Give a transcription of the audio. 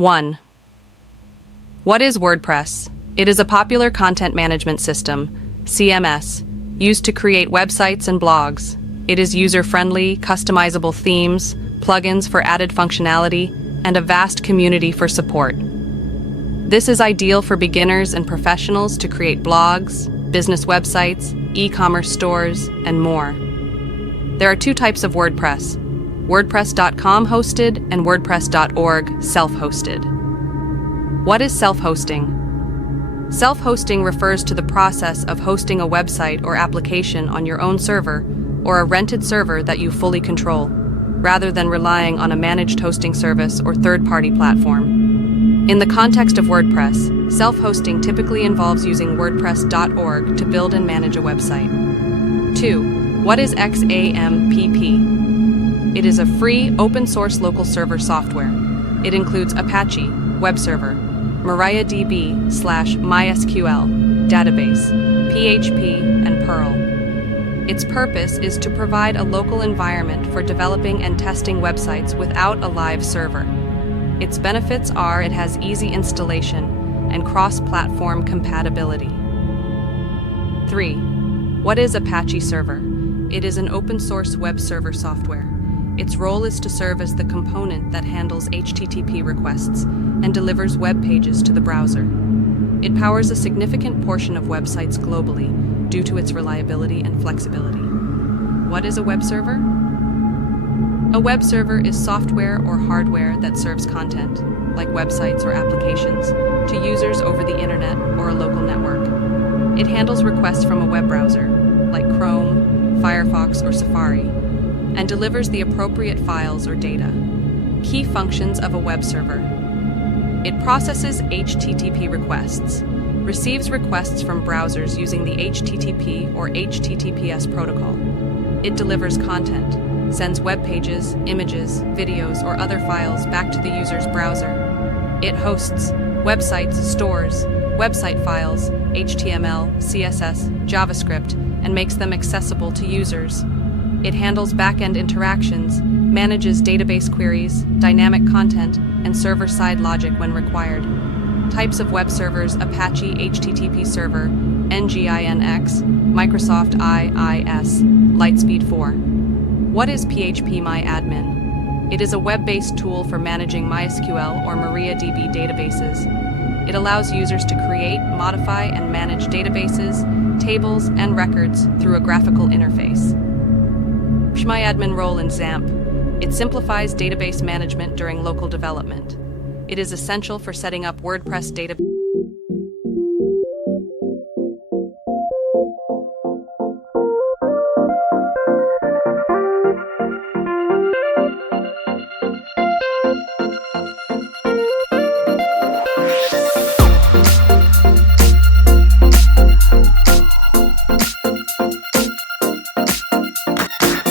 1. What is WordPress? It is a popular content management system, CMS, used to create websites and blogs. It is user-friendly, customizable themes, plugins for added functionality, and a vast community for support. This is ideal for beginners and professionals to create blogs, business websites, e-commerce stores, and more. There are two types of WordPress: WordPress.com hosted and WordPress.org self-hosted. What is self-hosting? Self-hosting refers to the process of hosting a website or application on your own server or a rented server that you fully control, rather than relying on a managed hosting service or third-party platform. In the context of WordPress, self-hosting typically involves using WordPress.org to build and manage a website. 2. What is XAMPP? It is a free, open-source local server software. It includes APACHE, web server, MariaDB/MySQL, database, PHP, and Perl. Its purpose is to provide a local environment for developing and testing websites without a live server. Its benefits are it has easy installation and cross-platform compatibility. 3. What is Apache Server? It is an open-source web server software. Its role is to serve as the component that handles HTTP requests and delivers web pages to the browser. It powers a significant portion of websites globally due to its reliability and flexibility. What is a web server? A web server is software or hardware that serves content, like websites or applications, to users over the internet or a local network. It handles requests from a web browser, like Chrome, Firefox, or Safari, and delivers the appropriate files or data. Key functions of a web server. It processes HTTP requests, receives requests from browsers using the HTTP or HTTPS protocol. It delivers content, sends web pages, images, videos, or other files back to the user's browser. It hosts websites, stores website files, HTML, CSS, JavaScript, and makes them accessible to users. It handles back-end interactions, manages database queries, dynamic content, and server-side logic when required. Types of web servers: Apache HTTP Server, NGINX, Microsoft IIS, Lightspeed 4. What is PHPMyAdmin? It is a web-based tool for managing MySQL or MariaDB databases. It allows users to create, modify, and manage databases, tables, and records through a graphical interface. PHPMyAdmin role in XAMPP. It simplifies database management during local development. It is essential for setting up WordPress database